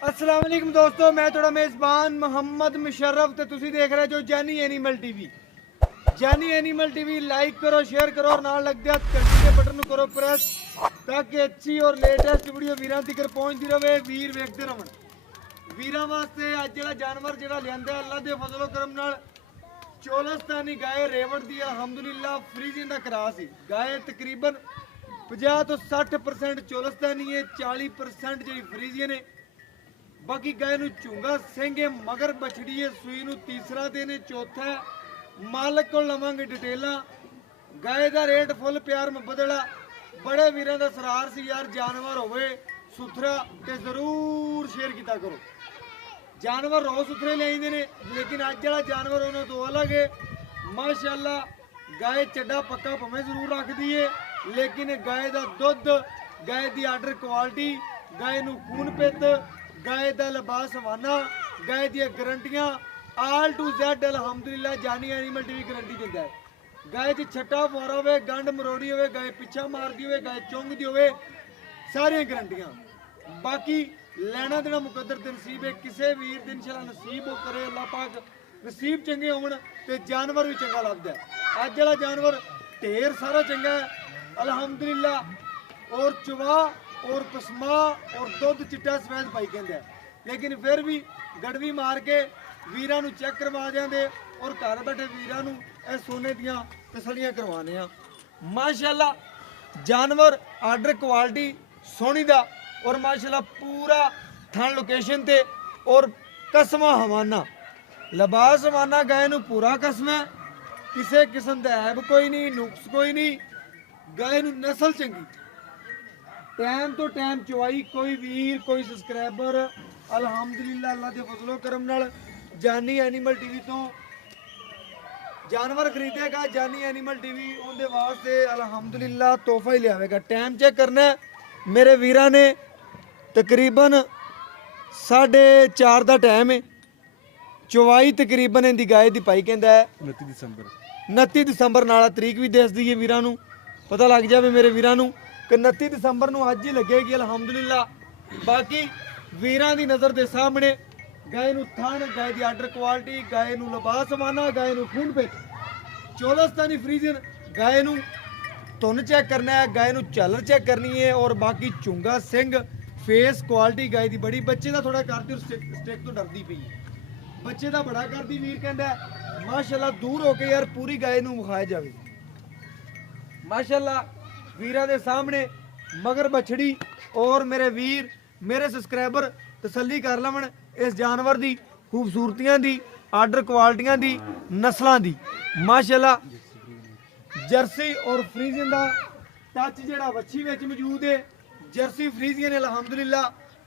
अस्सलाम वालेकुम दोस्तों, मैं थोड़ा मेज़बान मोहम्मद मुशर्रफ ते तुसी देख रहे जो जानी एनिमल टीवी। जानी एनिमल टीवी लाइक करो, शेयर करो और नाल लग दिया घंटी के बटन करो प्रेस ताकि अच्छी और लेटेस्ट वीडियो वीरां तक पहुंचती रहे। वीर वेखते रहन। वीरां वास्ते अज जिहड़ा जानवर जिहड़ा लिआंदा अल्लाह दे फजलो करम नाल चोलस्तानी गाय रेवड़ दी अलहमदुलिल्लाह फ्रीजिंग दा क्रास है। गाय तकरीबन 50 तो 60% चोलस्तानी है, 40% जी फ्रीजियन है। बाकी गाय नूं झुंगा सिंह है, मगर बछड़ी है, सूई नूं तीसरा दिन है, चौथा है। मालक को लवांगे डिटेलां। गाय का रेट फुल प्यार मुहब्बत वाला। बड़े वीरां दा सरार सी यार जानवर होवे सुथरा ते जरूर शेयर किया करो। जानवर रो सुथरे ले आइंदे ने, लेकिन अज वाला जानवर उन्होंने तो अलग है। माशाअल्लाह गाय चड्डा पक्का भवें जरूर रखती है, लेकिन गाय का दुध, गाय की आर्डर क्वालिटी, गाय नूं खून पित, गाय का लिबास हवाना, गाय दी गारंटियां आल टू Z अलहमदुलिल्लाह जानी एनिमल टीवी गारंटी दिंदा है। गाय च छट्टा फुआरा होवे, गंड मरोड़ी होवे, गाय पिछा मारदी होवे, गाय चुंगदी होवे, सारियां गारंटियां। बाकी लेना देना मुकद्दर ते नसीब है। किसी वीर दिन इंशाअल्लाह नसीब हो करे, अल्लाह पाक नसीब चंगे होवन ते जानवर भी चंगा लगदा है। अज वाला जानवर ढेर सारा चंगा है अलहमदुलिल्लाह, और चुवा और पसमा और दुध चिट्टा सफेद पाई कहते हैं। लेकिन फिर भी गड़वी मार के वीरां नूं चेक करवा देंगे और घर बैठे वीरां नूं इह सोने दियां तसलियां करवाने आ। माशाअल्लाह जानवर आर्डर क्वालिटी सोहनी दा और माशाअल्लाह पूरा थन लोकेशन ते और कसमा हवाना लिबास हवाना गाय नूं पूरा कसम है। किसी किस्म का ऐब कोई नहीं, नुक्स कोई नहीं। गाय नूं नस्ल चंगी, टाइम तो टाइम चवाई। कोई वीर कोई सबसक्राइबर अलहमदुलिल्लाह अल्लाह के फजलो करम नाल जानी एनिमल टीवी तो जानवर खरीदेगा। जानी एनिमल टीवी उनके वास्ते अलहमदुलिल्लाह तोहफा ही लियावेगा। टाइम चेक करना है, मेरे वीरां ने तकरीबन 4:30 का टाइम है। चवाई तकरीबन इनकी गाय की पाई कहता है 29 दिसंबर नाला तरीक भी दस दी है। वीरां नूं पता लग जाए मेरे वीरां नूं कि 29 दिसंबर नूं अज ही लगेगी अलहमदुलिल्लाह। बाकी वीरां दी नज़र के सामने गाय नूं थन, गाय की आर्डर क्वालिटी, गाय नूं लिबास माना, गाय नूं खून पिच, चोलस्तानी फ्रीजन, गाय नूं धुन चेक करना है, गाय नूं झालर चेक करनी है, और बाकी झुंगा सिंह फेस क्वालिटी गाय की बड़ी। बच्चे का थोड़ा करती और स्टिक तो डरती पई, बच्चे का बड़ा करती। वीर कहता है माशाअल्लाह दूर होके यार पूरी गाय नूं विखाया जाए। माशाअल्लाह वीरां दे सामने मगर बछड़ी और मेरे वीर मेरे सबसक्राइबर तसल्ली कर लवन इस जानवर की खूबसूरतियां दी, आर्डर क्वालिटियां दी, नस्लों की। माशाअल्लाह जर्सी और फ्रीजियन का टच जिहड़ा वच्छी विच मौजूद है। जर्सी फ्रीजियन अलहमदुलिल्लाह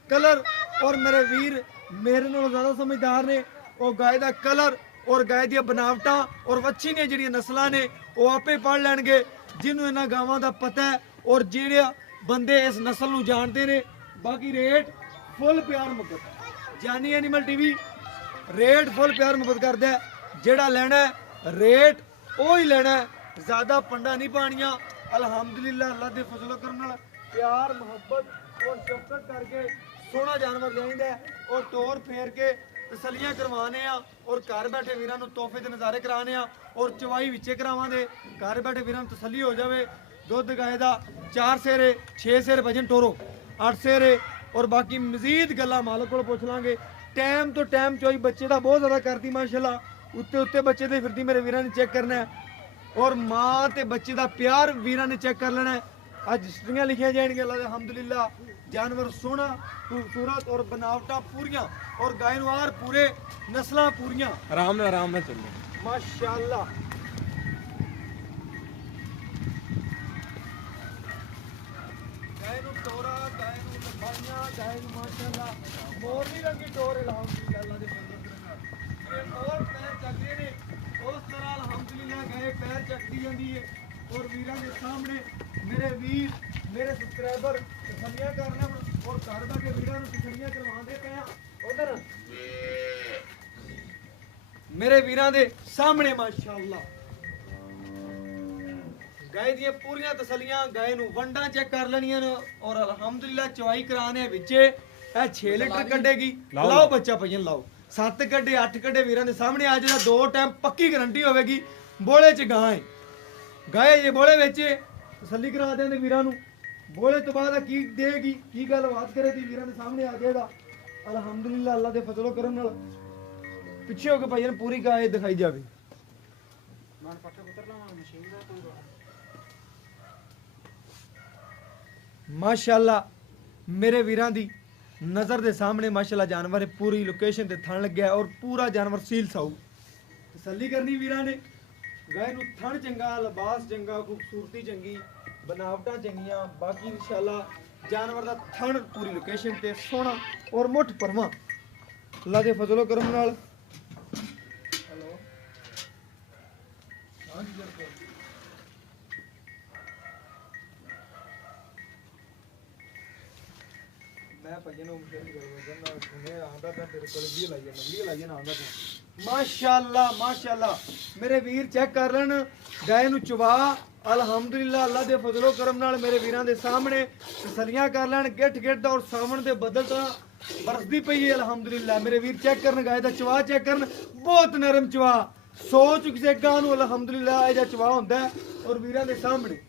कलर, और मेरे वीर मेरे नालों ज़्यादा समझदार ने। वो गाय का कलर और गाय दी बनावटां और वच्छी ने जिहड़ियां नस्लां ने वो आपे पढ़ लैणगे, जिन्होंने इन्हां गावां दा पता है और जिहड़े बंदे इस नस्ल नूं जानते ने। बाकी रेट फुल प्यार मुहब्बत। जानी एनिमल टीवी रेट फुल प्यार मुहब्बत करदा है। जिहड़ा लैना है रेट वो ही लैना है, ज़्यादा पंडा नहीं पानियां। अलहमदुलिल्लाह अल्लाह के फजलो करम नाल प्यार मुहब्बत और शफकत करके सोहना जानवर लिआइंदा है और तोर फेर के तसलियां करवाने आ और घर बैठे वीरां नूं तोहफे दे नज़ारे कराने आ और चवाई विचे करावांगे। घर बैठे वीरां नूं तसल्ली हो जाए। दुध गाय का 4 सेरे 6 सेर वजन टोरो 8 सेरे, और बाकी मजीद गल्लां मालक को पुछ लांगे। टाइम तो टाइम चोई बच्चे का बहुत ज़्यादा करती माशाअल्लाह। उत्ते उत्ते बच्चे दे फिरदी मेरे वीरां ने चेक करना है, और माँ ते बच्चे का प्यार वीरां ने चेक कर लेना है। अज हिस्ट्रियां लिखिया जाएंगे अलहमदुलिल्लाह। जानवर सोहना खूबसूरत और बनावटा पूरियां और गायनवार पूरे नस्लां पूरियां। आराम में चलो माशाअल्लाह। गाय नूं टोरा, गाय नूं लंबाइयां, गाय नूं माशाअल्लाह मोरनी रंगी टोर अलहमदुलिल्लाह अल्लाह दे फजल नाल। ये मोर पैर चकदे ने उस तरह अलहमदुलिल्लाह गाय पैर चकदी जांदी है। और वीरां दे सामने मेरे वीर मेरे सबसक्राइबर तसल्लियां कर लेवन और घर बैठे वीरां नूं तसल्लियां करवांदे पे आ। उधर मेरे वीरां दे सामने माशाअल्लाह गाय दी पूरियां तसलियां। गाय नूं वंडां चेक कर लेनियां ने और अलहमदुलिल्लाह चवाई कराने विचे ਇਹ 6 ਲੀਟਰ ਕੱਢੇਗੀ। ਲਾਓ ਬੱਚਾ ਭਈਆ ਲਾਓ। 7 ਕੱਢੇ 8 ਕੱਢੇ ਵੀਰਾਂ ਦੇ ਸਾਹਮਣੇ ਆ ਜਿਹੜਾ 2 ਟਾਈਮ ਪੱਕੀ ਗਾਰੰਟੀ ਹੋਵੇਗੀ। ਬੋਲੇ ਚ ਗਾਂ ਹੈ, ਗਾਏ ਜੇ ਬੋਲੇ ਵਿੱਚ ਤਸੱਲੀ ਕਰਾ ਦਿੰਦੇ ਵੀਰਾਂ ਨੂੰ। ਬੋਲੇ ਤੋਂ ਬਾਅਦ ਕੀ ਦੇਗੀ, ਕੀ ਗੱਲਬਾਤ ਕਰੇਗੀ ਵੀਰਾਂ ਦੇ ਸਾਹਮਣੇ ਆ ਜਾਏਗਾ। ਅਲਹਮਦੁਲਿਲਾ ਅੱਲਾ ਦੇ ਫਜ਼ਲੋ ਕਰਮ ਨਾਲ ਪਿੱਛੇ ਹੋ ਕੇ ਭਾਈ ਨੂੰ ਪੂਰੀ ਗਾਏ ਦਿਖਾਈ ਜਾਵੇ। ਮਾਸ਼ਾਅੱਲਾ ਮੇਰੇ ਵੀਰਾਂ ਦੀ ਨਜ਼ਰ ਦੇ ਸਾਹਮਣੇ ਮਾਸ਼ਾਅੱਲਾ ਜਾਨਵਰ ਹੈ। ਪੂਰੀ ਲੋਕੇਸ਼ਨ ਤੇ ਥਣ ਲੱਗਿਆ ਔਰ ਪੂਰਾ ਜਾਨਵਰ ਸੀਲ ਸਾਊ। ਤਸੱਲੀ ਕਰਨੀ ਵੀਰਾਂ ਨੇ। ਗਾਏ ਨੂੰ ਥਣ ਚੰਗਾ, ਲਿਬਾਸ ਚੰਗਾ, ਖੂਬਸੂਰਤੀ ਚੰਗੀ, बनावटा चंगियां। बाकी इंशाल्लाह जानवर का थन पूरी लोकेशन ते सोना और मुठ परवा अल्लाह दे फजलो करम नाल। हेलो हां जी सर, मैं भजन ओम शेयर करवा सुने आंदा था तेरे कोल भी लाइए ना आंदा था। माशाल्लाह माशाल्लाह मेरे वीर चेक कर लेन गाय नु चवा। अल्हम्दुलिल्लाह अल्लाह दे फजलो करम नाल मेरे वीरां दे सामने तसलियां कर लैन। गिठ गिठ दा और सावन दे बदल दा बरसदी पई है अल्हम्दुलिल्लाह। मेरे वीर चेक करन गाय दा चवा चेक करन, बहुत नरम चवा। सोच किसे गां नु अल्हम्दुलिल्लाह ए जा चवा हुंदा है और वीरां दे सामने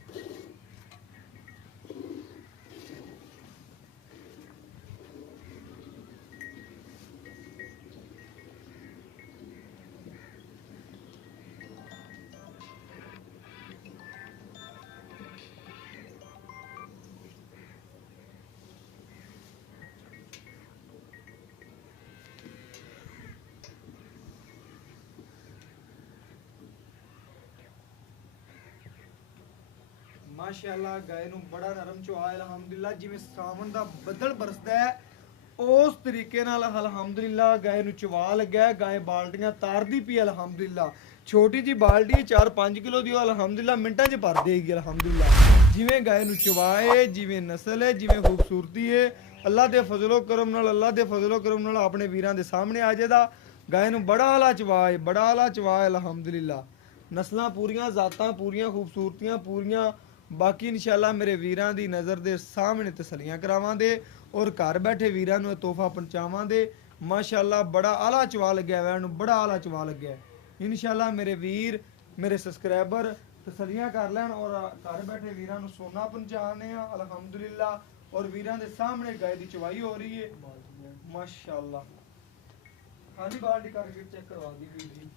माशाअल्लाह गाय नूं बड़ा नरम चुआ है अल्हम्दुलिल्लाह। जिवें सावन दा बदल बरसदा है उस तरीके नाल अल्हम्दुलिल्लाह गाय नूं चुआ लग्या है। गाय बाल्टियां तारदी पई अल्हम्दुलिल्लाह। छोटी जी बाल्टी 4-5 किलो दी अल्हम्दुलिल्लाह मिंटां च भर देगी अल्हम्दुलिल्लाह। जिवें गाय नूं चुआ है, जिवें नस्ल है, जिवें खूबसूरती है, अल्लाह दे फजलो करम नाल अल्लाह दे फजलो करम नाल अपने वीरां दे सामने आ जादा। गाय नूं बड़ा आला चुआ है, बड़ा आला चुआ है अल्हम्दुलिल्लाह। नस्लां पूरियां, जातां पूरियां, खूबसूरतियां पूरियां। बाकी इंशाल्लाह मेरे वीरां दी नज़र दे सामने तसलियां करावांगे और घर बैठे वीरां नूं तोहफा पहुंचावांगे। माशाल्लाह बड़ा आला चवा लग्या है, बड़ा आला चवा लग्या है। इंशाल्लाह मेरे वीर मेरे सब्सक्राइबर तसलियां कर लैन और घर बैठे वीरां नूं सोना पहुंचाने अल्हम्दुलिल्लाह। और वीरां दे सामने गाय दी चवाई हो रही है माशाल्लाह। खाली बाल्टी करके चेक करवा दी वीर जी।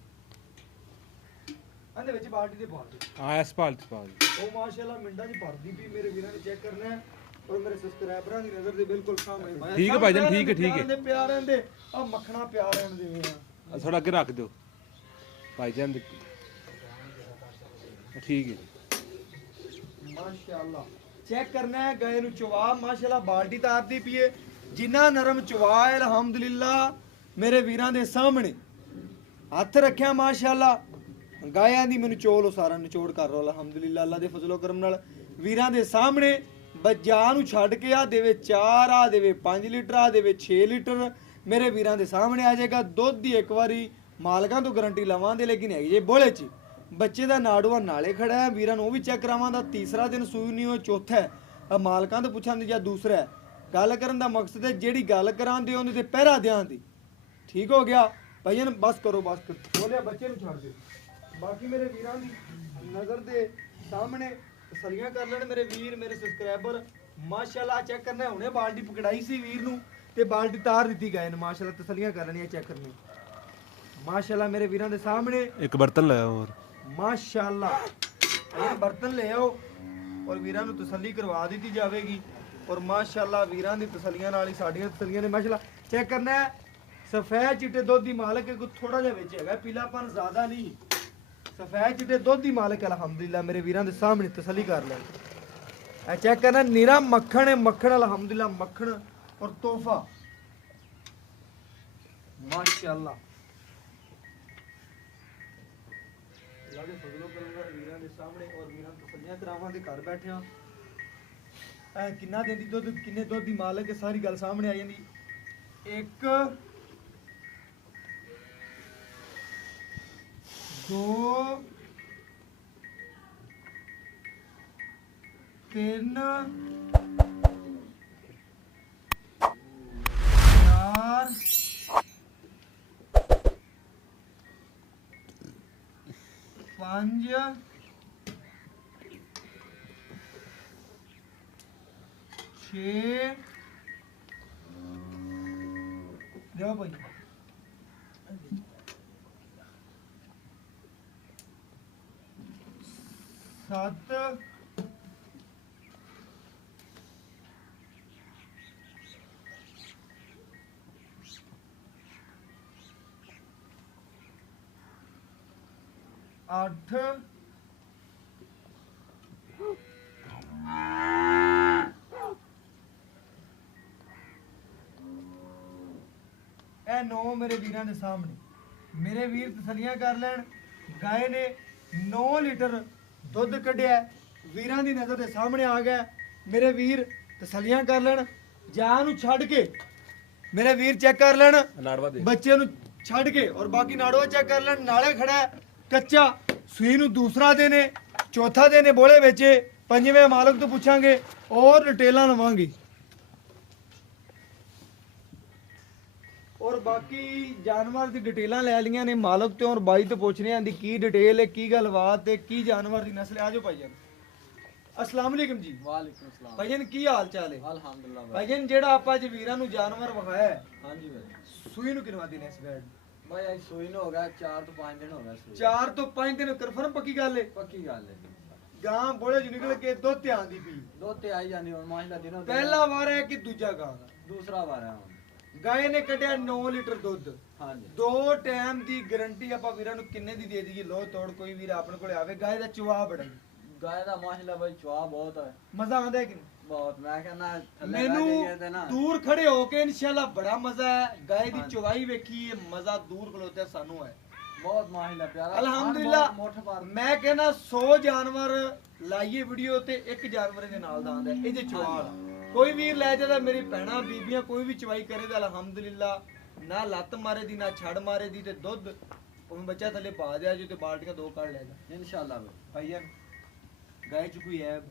अंदर विच बाल्टी दे पा दे। हां इस बाल्टी पा दे। ओ माशाल्लाह मिंटां च भरदी भी मेरे वीरां ने चेक करना है और मेरे सब्सक्राइबरां दी नजर दे बिल्कुल सामने। ठीक है भाईजान, ठीक है ठीक है। प्यार रहंदे आ मक्खना प्यार रहंदे वे थोड़ा अगे रख दो भाईजान दे। ठीक है माशाल्लाह चेक करना है गाय नु चवा। माशाल्लाह बाल्टी तारदी पई है। जिन्ना नरम चवा है अल्हम्दुलिल्लाह मेरे वीरां दे सामने हथ रखया माशाल्लाह। गायां दी मैनू चोल सारा निचोड़ कर रो अल्हम्दुलिल्लाह अल्लाह दे फजलो करम नाल। वीरां दे सामने बच्चा नू छड्ड के आ देवे 4 आ देवे 5 लीटर आ देवे 6 लीटर मेरे वीरां दे सामने आ जाएगा। दुध दी एक बारी मालकां तो गारंटी लवांगे लेकिन है जे बोले च बच्चे दा नाड़ुआ नाले खड़ा है। वीरां नू भी चेक करावांगा। तीसरा दिन सूई नहीं हो, चौथा है मालकां तो पुछां दी या दूसरा है। गल करन दा मकसद है जेड़ी गल करांदे ओहदे ते पहरा देआं दी। ठीक हो गया भाईजान, बस करो बस बोलिया बच्चे नू छड्ड दे। बाकी मेरे वीरां दी नज़र दे सामने तसलियां कर लैन मेरे वीर मेरे सब्सक्राइबर। माशाल्लाह चेक करना है। हुणे बाल्टी पकड़ाई सी वीर नू ते बाल्टी तार दी गए ने। माशाल्लाह तसलियां कर लैनियां चेक करनी माशाल्लाह मेरे वीरां दे सामने। एक बर्तन ले आओ और माशाल्लाह ये बर्तन ले आओ और वीरां नू तसल्ली करवा दी जाएगी। और माशाल्लाह वीरां दी तसलियां नाल ही साडियां तसलियां ने। माशाल्लाह चेक करना है। सफेद चिट्टे दुध दी मालक है, कोई थोड़ा जिहा विच हैगा, पीलापन ज़्यादा नहीं। सफेद चिट्टे दुध दी मालक अल्हम्दुलिल्लाह मेरे वीरां दे सामने तसल्ली कर ले। ए चेक करना नीरा मक्खन है, मक्खन अल्हम्दुलिल्लाह मक्खन और तोहफा माशाल्लाह। अल्लाह दे फजलो करम नाल वीरां दे सामने और वीरां तसल्लियां करावांगे घर बैठे। ए किन्ना देंदी दुध, किन्ने दुध दी मालक है, सारी गल सामने आ जांदी। 1 2 3 5 6 ਦਿਓ ਭਾਈ 7 8 ਇਹ 9 ਮੇਰੇ ਵੀਰਾਂ ਦੇ ਸਾਹਮਣੇ ਮੇਰੇ ਵੀਰ ਤਸੱਲੀਆਂ ਕਰ ਲੈਣ ਗਾਏ ਨੇ 9 ਲੀਟਰ ਦੁੱਧ ਕੱਢਿਆ ਵੀਰਾਂ ਦੀ ਨਜ਼ਰ ਦੇ ਸਾਹਮਣੇ ਆ ਗਿਆ ਮੇਰੇ ਵੀਰ ਤਸੱਲੀਆਂ ਕਰ ਲੈਣ ਜਾਂ ਨੂੰ ਛੱਡ ਕੇ ਮੇਰੇ ਵੀਰ ਚੈੱਕ ਕਰ ਲੈਣ ਬੱਚੇ ਨੂੰ ਛੱਡ ਕੇ ਔਰ ਬਾਕੀ ਨਾੜਵਾ ਚੈੱਕ ਕਰ ਲੈਣ ਨਾਲੇ ਖੜਾ ਹੈ, ਕੱਚਾ ਸੂਈ ਨੂੰ ਦੂਸਰਾ ਦਿਨ ਹੈ ਚੌਥਾ ਦਿਨ ਹੈ ਬੋਲੇ ਵਿੱਚ ਪੰਜਵੇਂ ਮਾਲਕ ਤੋਂ ਪੁੱਛਾਂਗੇ ਔਰ ਡਿਟੇਲਾਂ ਲਵਾਂਗੇ ਔਰ ਬਾਕੀ ਜਾਨਵਰ ਦੀ ਡਿਟੇਲਾਂ ਲੈ ਲੀਆਂ ਨੇ ਮਾਲਕ ਤੇ ਔਰ ਬਾਈ ਤੋਂ ਪੁੱਛ ਰਹੇ ਆਂ ਦੀ ਕੀ ਡਿਟੇਲ ਹੈ ਕੀ ਗੱਲਬਾਤ ਹੈ ਕੀ ਜਾਨਵਰ ਦੀ ਨਸਲ ਹੈ ਆਜੋ ਭਾਈਜਾਨ अस्सलाम वालेकुम जी वालेकुम अस्सलाम भाईजान की हाल चाल है अल्हम्दुलिल्लाह भाईजान जेड़ा आपा ज वीरां नु जानवर वखाया है हां जी भाई सूई नु किनवा दिन इस बैड भाई आज सोई न होगा 4 तो 5 दिन होगा सोई 4 तो 5 दिन कंफर्म पक्की गल है पक्की गल है गां बोले जो निकल के दुध ते आंदी पी दुध ते आई जानी और माशाल्लाह दिनों पहला वार है कि दूजा गां दूसरा बार है गाय ने कटिया 9 लीटर दुध हां जी दो टाइम दी गारंटी आपा वीरां नु किन्ने दी दे दईए लो तोड़ कोई वीर अपने कोले आवे गाय दा चुआ बड़ा गाय दा माशाल्लाह भाई चुआ बहुत है मजा आंदा है कि बहुत मैं कहना थल्ले ਮੈਨੂੰ बैठ गए थे ना ਦੂਰ ਖੜੇ ਹੋ ਕੇ ਇਨਸ਼ਾਅੱਲਾ ਬੜਾ ਮਜ਼ਾ ਹੈ ਗਾय ਦੀ ਚੁਵਾਈ ਵੇਖੀ ਇਹ ਮਜ਼ਾ ਦੂਰ ਖਲੋਤੇ ਸਾਨੂੰ ਹੈ बहुत माशाल्लाह प्यारा ਅਲਹਮਦੁਲਿਲਾ मोठ पार ਮੈਂ ਕਹਿੰਦਾ 100 ਜਾਨਵਰ ਲਾਈਏ ਵੀਡੀਓ ਤੇ ਇੱਕ ਜਾਨਵਰ ਦੇ ਨਾਲ ਦਾ ਆਂਦਾ ਇਹ ਜੇ ਚਵਾਲ ਕੋਈ ਵੀਰ ਲੈ ਜਾਂਦਾ ਮੇਰੀ ਭੈਣਾ ਬੀਬੀਆਂ ਕੋਈ ਵੀ ਚਵਾਈ ਕਰੇ ਤਾਂ ਅਲਹਮਦੁਲਿਲਾ ਨਾ ਲੱਤ ਮਾਰੇ ਦੀ ਨਾ ਛੜ ਮਾਰੇ ਦੀ ਤੇ ਦੁੱਧ ਉਹ ਬੱਚਾ ਥੱਲੇ ਪਾ ਦਿਆ ਜੋ ਤੇ ਬਾਲਟੀਆਂ ਦੋ ਕੱਢ ਲੈ ਜਾ इंशाल्लाह भाई ਭਾਈਆ ਗਾय ਚ ਕੋਈ ਐਬ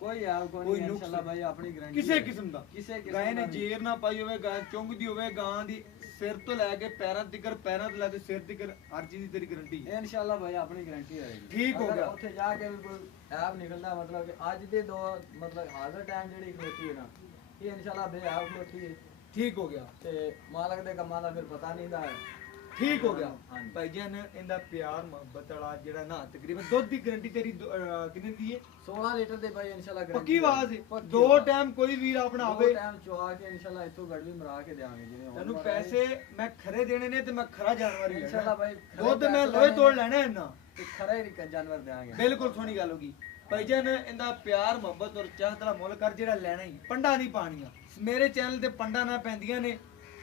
कोई यार कोई कोई नुक्स इंशाल्लाह भाई अपनी गारंटी ਕਿਸੇ ਕਿਸਮ ਦਾ किसे ਗਾय ਨੇ ਜੇਰ ਨਾ ਪਾਈ ਹੋਵੇ ਗਾਂ ਚੁੰਗਦੀ ਹੋਵੇ ਗਾਂ ਦੀ ਸਿਰ ਤੋਂ ਲੈ ਕੇ ਪੈਰਾਂ ਤੱਕ ਪੈਰਾਂ ਤੋਂ ਲੈ ਕੇ ਸਿਰ ਤੱਕ ਹਰ ਚੀਜ਼ ਦੀ ਤੇਰੀ ਗਾਰੰਟੀ ਹੈ इंशाल्लाह भाई अपनी गारंटी रहेगी ठीक हो अगर गया। ਉੱਥੇ ਜਾ ਕੇ ਵੀ ਕੋਈ ਐਪ ਨਿਕਲਦਾ ਮਤਲਬ ਕਿ ਅੱਜ ਦੇ ਦੋ ਮਤਲਬ ਹਾਜ਼ਰ ਟਾਈਮ ਜਿਹੜੀ ਖਲੋਤੀ ਹੈ ਨਾ ਇਹ ਇਨਸ਼ਾਅੱਲਾ ਬੇਆਬ ਖਲੋਤੀ ਹੈ ਠੀਕ ਹੋ ਗਿਆ ਤੇ ਮਾਲਕ ਦੇ ਕੰਮਾਂ ਦਾ ਫਿਰ ਪਤਾ ਨਹੀਂ ਦਾ ਠੀਕ ਹੋ ਗਿਆ ਹਾਂਜੀ। ਭਾਈਜਾਨ ਇਹਦਾ ਪਿਆਰ ਮੁਹੱਬਤ ਵਾਲਾ ਜਿਹੜਾ ਨਾ ਤਕਰੀਬਨ ਦੁੱਧ ਦੀ ਗਾਰੰਟੀ ਤੇਰੀ ਕਿੰਨੀ ਦੀ ਹੈ 16 ਲੀਟਰ ਦੇ ਭਾਈ ਇਨਸ਼ਾਅੱਲਾ ਪੱਕੀ ਆਵਾਜ਼ ਹੈ ਦੋ ਟਾਈਮ ਕੋਈ ਵੀਰ ਆਪਣਾ ਆਵੇ ਟਾਈਮ ਚੁਆ ਕੇ ਇਨਸ਼ਾਅੱਲਾ ਇੱਥੋਂ ਗੜਵੀ ਮਰਾ ਕੇ ਦੇਵਾਂਗੇ ਜਿਵੇਂ ਹੁਣ ਤੈਨੂੰ ਮਰਾਏ। ਪੈਸੇ ਮੈਂ ਖਰੇ ਦੇਣੇ ਨੇ ਤੇ ਮੈਂ ਖਰਾ ਜਾਨਵਰ ਹੀ ਇਨਸ਼ਾਅੱਲਾ ਲੈਣਾ ਭਾਈ ਦੁੱਧ ਮੈਂ ਲੋਹੇ ਤੋੜ ਲੈਣਾ ਇਹਨਾਂ ਤੇ ਖਰਾ ਹੀ ਜਾਨਵਰ ਦੇਵਾਂਗੇ ਬਿਲਕੁਲ ਸੋਹਣੀ ਗੱਲ ਹੋਗੀ ਭਾਈਜਾਨ ਇਹਦਾ ਪਿਆਰ ਮੁਹੱਬਤ ਔਰ ਚਾਹਤ ਦਾ ਮੁੱਲ ਕਰ ਜਿਹੜਾ ਲੈਣਾ ਹੀ ਪੰਡਾ ਨਹੀਂ ਪਾਣੀਆਂ ਮੇਰੇ ਚੈਨਲ ਤੇ ਪੰਡਾ ਨਾ ਪੈਂਦੀਆਂ ਨੇ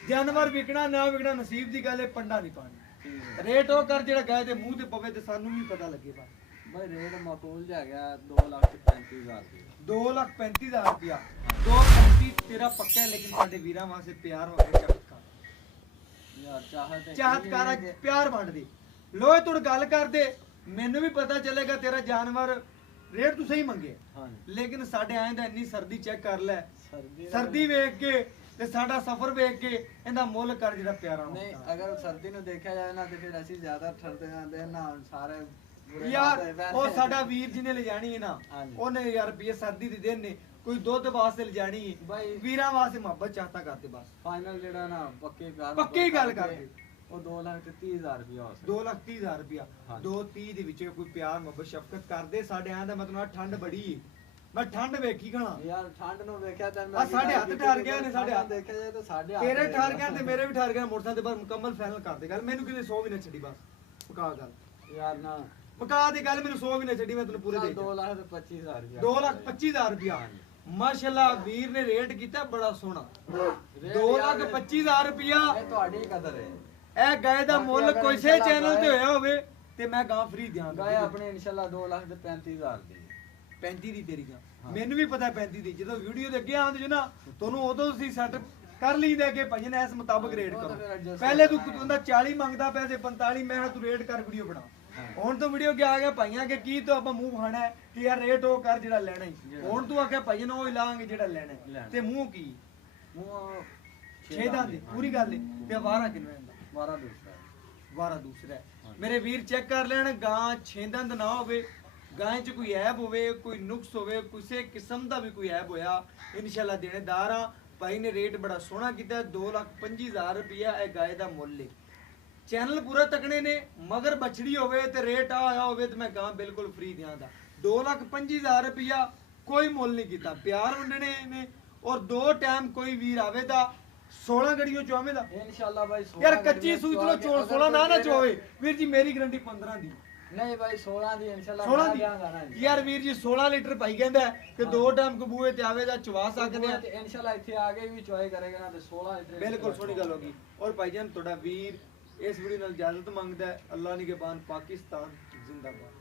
ਜਾਨਵਰ ਵਿਕਣਾ ਨਾ ਵਿਕਣਾ ਨਸੀਬ ਦੀ ਗੱਲ ਹੈ ਪੰਡਾ ਨਹੀਂ ਪਾਣੀ ਠੀਕ ਹੈ ਰੇਟ ਉਹ ਕਰ ਜਿਹੜਾ ਗਾਏ ਦੇ ਮੂੰਹ ਤੇ ਪਵੇ ਤੇ ਸਾਨੂੰ ਵੀ ਪਤਾ ਲੱਗੇ ਬਸ ਭਾਈ ਰੇਟ ਮਾਕੂਲ ਜਿਹਾ ਗਿਆ 2,35,000 ਰੁਪਏ 2,35,000 ਰੁਪਇਆ 2,35 ਤੇਰਾ ਪੱਕਾ ਹੈ, ਲੇਕਿਨ ਸਾਡੇ ਵੀਰਾਂ ਵਾਸਤੇ ਪਿਆਰ ਹੋ ਗਿਆ ਚੱਕਾ ਯਾਰ ਚਾਹਤ ਚਾਹਤਕਾਰਾ ਪਿਆਰ ਵੰਡਦੇ ਲੋਏ ਤੁੜ ਗੱਲ ਕਰਦੇ ਮੈਨੂੰ ਵੀ ਪਤਾ ਚੱਲੇਗਾ ਤੇਰਾ ਜਾਨਵਰ ਰੇਟ ਤੂੰ ਸਹੀ ਮੰਗੇ ਹਾਂ ਲੇਕਿਨ ਸਾਡੇ ਆਏ ਦਾ ਇੰਨੀ ਸਰਦੀ ਚੈੱਕ ਕਰ ਲੈ ਸਰਦੀ ਸਰਦੀ ਵੇਖ ਕੇ ਤੇ ਸਾਡਾ ਸਫ਼ਰ ਵੇਖ ਕੇ ਇਹਦਾ ਮੁੱਲ ਕਰ ਜਿਹੜਾ ਪਿਆਰਾ ਨਹੀਂ ਹੁੰਦਾ ਅਗਰ ਸਰਦੀ ਨੂੰ ਦੇਖਿਆ ਜਾਏ ਨਾ ਤੇ ਫਿਰ ਅਸੀਂ ਜ਼ਿਆਦਾ ਠਰਦੇ ਜਾਂਦੇ ਨਾ ਹੁਣ ਸਾਰੇ ਬੁਰੇ ਯਾਰ ਹਾਲ ਹੋਏ ਪਏ ਉਹ ਨੇ। ਸਾਡਾ ਵੀਰ ਜਿਹਨੇ ਲਿਜਾਣੀ ਹੈ ਨਾ ਹਾਂਜੀ। ਉਹਨੇ ਯਾਰ ਰੁਪਏ ਸਰਦੀ ਦੇ ਦਿਨ ਨੇ ਕੋਈ ਦੁੱਧ ਵਾਸਤੇ ਲਿਜਾਣੀ ਹੈ ਬਾਈ ਵੀਰਾਂ ਵਾਸਤੇ ਮੁਹੱਬਤ ਚਾਹਤਾ ਕਰਦੇ ਬਸ ਫਾਈਨਲ ਜਿਹੜਾ ਨਾ ਪੱਕੇ ਪਿਆਰ ਪੱਕੀ ਗੱਲ ਕਰਦੇ ਉਹ 2,30,000 ਰੁਪਏ ਹੋ ਸਕਦਾ 2,30,000 ਰੁਪਇਆ ਹਾਂਜੀ। 2,30 ਦੇ ਵਿੱਚ ਕੋਈ ਪਿਆਰ ਮੁਹੱਬਤ ਸ਼ਫਕਤ ਕਰਦੇ ਸਾਡੇ ਆਂ ਦਾ ਮਤਲਬ ਠੰਡ ਬੜੀ ਹੈ ਮੈਂ ਠੰਡ ਵੇਖੀ ਖਾਣਾ ਯਾਰ ਠੰਡ ਨੂੰ ਵੇਖਿਆ ਤਾਂ ਆਹ ਸਾਡੇ ਹੱਥ ਠਾਰ ਗਏ ਨੇ, ਸਾਡੇ ਹੱਥ। ਦੇਖਿਆ ਜਾਏ ਤਾਂ ਸਾਡੇ ਹੱਥ ਤੇਰੇ ਨੇ। ਠਾਰ ਗਿਆ ਤੇ ਮੇਰੇ ਵੀ ਠਾਰ ਗਿਆ ਮੋਟਰਸਾਈਕਲ ਤੇ ਬਸ ਮੁਕੰਮਲ ਫਾਈਨਲ ਕਰ ਦੇ ਗੱਲ ਮੈਨੂੰ ਕਿਤੇ 100 ਵੀ ਨਾ ਛੱਡੀ ਬਸ ਮੁਕਾ ਗੱਲ ਯਾਰ ਨਾ ਮੁਕਾ ਦੀ ਗੱਲ ਮੈਨੂੰ 100 ਵੀ ਨਾ ਛੱਡੀ ਮੈਂ ਤੈਨੂੰ ਪੂਰੇ ਦੇ 2,25,000 ਰੁਪਏ 2,25,000 ਰੁਪਇਆ ਮਾਸ਼ਾਅੱਲਾ ਵੀਰ ਨੇ ਰੇਟ ਕੀਤਾ ਬੜਾ ਸੋਹਣਾ 2,25,000 ਰੁਪਇਆ ਇਹ ਤੁਹਾਡੀ ਕਦਰ ਹੈ ਇਹ ਗਾਏ ਦਾ ਬਾਕੀ ਮੁੱਲ ਅਗਰ ਕਿਸੇ ਇਨਸ਼ਾਅੱਲਾ ਚੈਨਲ ਤੇ ਗਾਏ- ਹੋਇਆ ਹੋਵੇ ਤੇ ਮੈਂ ਗਾਂ ਫ੍ਰੀ ਦਿਆਂਗਾ ਗਾਏ ਆਪਣੇ ਇਨਸ਼ਾਅੱਲਾ 2,35,000 ਦੀ 35 ਦੀ ਤੇਰੀ ਗਾਂ ਹਾਂ। ਮੈਨੂੰ ਵੀ ਪਤਾ 35 ਦੀ ਜਦੋਂ ਵੀਡੀਓ ਦੇ ਅੱਗੇ ਆਉਂਦੇ ਜੋ ਨਾ ਤੁਹਾਨੂੰ ਉਦੋਂ ਤੁਸੀਂ ਸੈੱਟ ਕਰ ਲਈਦਾ ਕਿ ਭਾਈ ਨੇ ਇਸ ਮੁਤਾਬਕ ਰੇਟ ਉਹ ਤਾਂ ਕਰੋ ਫਿਰ adjust ਪਹਿਲੇ ਤੂੰ ਕਰਨਾ ਬੰਦਾ 40 ਮੰਗਦਾ ਪਿਆ ਤੇ 45 ਮੈਂ ਕਿਹਾ ਤੂੰ ਰੇਟ ਕਰ ਵੀਡੀਓ ਬਣਾ ਹਾਂ। ਹੁਣ ਤੂੰ ਵੀਡੀਓ ਕਿ ਆ ਗਿਆ ਭਾਈਆਂ ਕਿ ਕੀ ਤੋਂ ਆਪਾਂ ਮੂੰਹ ਖਾਣਾ ਹੈ ਕਿ ਯਾਰ ਰੇਟ ਉਹ ਕਰ ਜਿਹੜਾ ਲੈਣਾ ਹੀ ਜਿਹੜਾ ਹੁਣ ਤੂੰ ਆਖਿਆ ਭਾਈ ਨੂੰ ਉਹ ਹੀ ਲਾਵਾਂਗੇ ਜਿਹੜਾ ਲੈਣਾ ਹੈ। ਲੈਣਾ। ਤੇ ਮੂੰਹ ਕੀ ਮੂੰਹ ਛੇਦਾਂ ਦੀ ਪੂਰੀ ਗੱਲ ਹੈ ਤੇ ਵਾਰਾ ਕਿੰਨਾ ਹੁੰਦਾ 12 ਦੂਸਰਾ ਵਾਰਾ ਦੂਸਰਾ ਹੈ। ਮੇਰੇ ਵੀਰ ਚੈੱਕ ਕਰ ਲੈਣ, ਗਾਂ ਛੇਂਦੰਦ ਨਾ ਹੋਵੇ, ਗਾਂ 'ਚ ਕੋਈ ਐਬ ਹੋਵੇ, ਕੋਈ ਨੁਕਸ ਹੋਵੇ, ਕਿਸੇ ਕਿਸਮ ਦਾ ਵੀ ਕੋਈ ਐਬ ਹੋਇਆ, ਇਨਸ਼ਾਅੱਲਾ ਦੇਣੇਦਾਰ ਆ। ਭਾਈ ਨੇ ਰੇਟ ਬੜਾ ਸੋਹਣਾ ਕੀਤਾ, 2,25,000 ਰੁਪਇਆ ਇਹ ਗਾਏ ਦਾ ਮੁੱਲ ਹੈ। ਚੈਨਲ ਪੂਰਾ ਤਕਣੇ ਨੇ, ਮਗਰ ਬਛੜੀ ਹੋਵੇ ਤੇ ਰੇਟ ਆਇਆ ਹੋਵੇ ਤੇ ਮੈਂ ਗਾਂ ਬਿਲਕੁਲ ਫ੍ਰੀ ਦਿਆਂਦਾ। 2,25,000 ਰੁਪਇਆ ਕੋਈ ਮੁੱਲ ਨਹੀਂ ਕੀਤਾ, ਪਿਆਰ ਵੰਡਣੇ ਨੇ। ਔਰ 2 ਟਾਈਮ ਕੋਈ ਵੀਰ ਆਵੇ ਤਾਂ 16 ਗੜੀਆਂ ਚੋਵੇਂ ਦਾ इंशाल्लाह भाई 16 ਯਾਰ ਕੱਚੀ ਸੂਈ ਤੋਂ ਚੋਲ 16 ਨਾ ਚੋਵੇ ਵੀਰ ਜੀ, ਮੇਰੀ ਗਰੰਟੀ 15 ਦੀ। नहीं भाई 16 दी इंशाल्लाह 16 मैं ਦੀ दियांगा ना ਯਾਰ ਵੀਰ ਜੀ 16 ਲੀਟਰ ਭਾਈ ਕਹਿੰਦਾ ਹੈ ਕਿ 2 ਟਾਈਮ ਕਬੂਏ ਤੇ ਆਵੇ ਤਾਂ ਚਵਾ ਸਕਦੇ ਆ। ਤੇ इंशाल्लाह ਇੱਥੇ ਆ ਕੇ ਵੀ ਚੋਏ ਕਰੇਗਾ ਨਾ ਤੇ 16 ਲੀਟਰ ਬਿਲਕੁਲ ਸੋਹਣੀ ਗੱਲ ਹੋ ਗਈ। ਔਰ ਭਾਈਜਾਨ ਤੁਹਾਡਾ ਵੀਰ ਇਸ ਵੀਡੀਓ ਨਾਲ ਇਜਾਜ਼ਤ ਮੰਗਦਾ ਹੈ। ਅੱਲਾਹ ਨਿਗਹਿਬਾਨ, ਪਾਕਿਸਤਾਨ ਜ਼ਿੰਦਾਬਾਦ।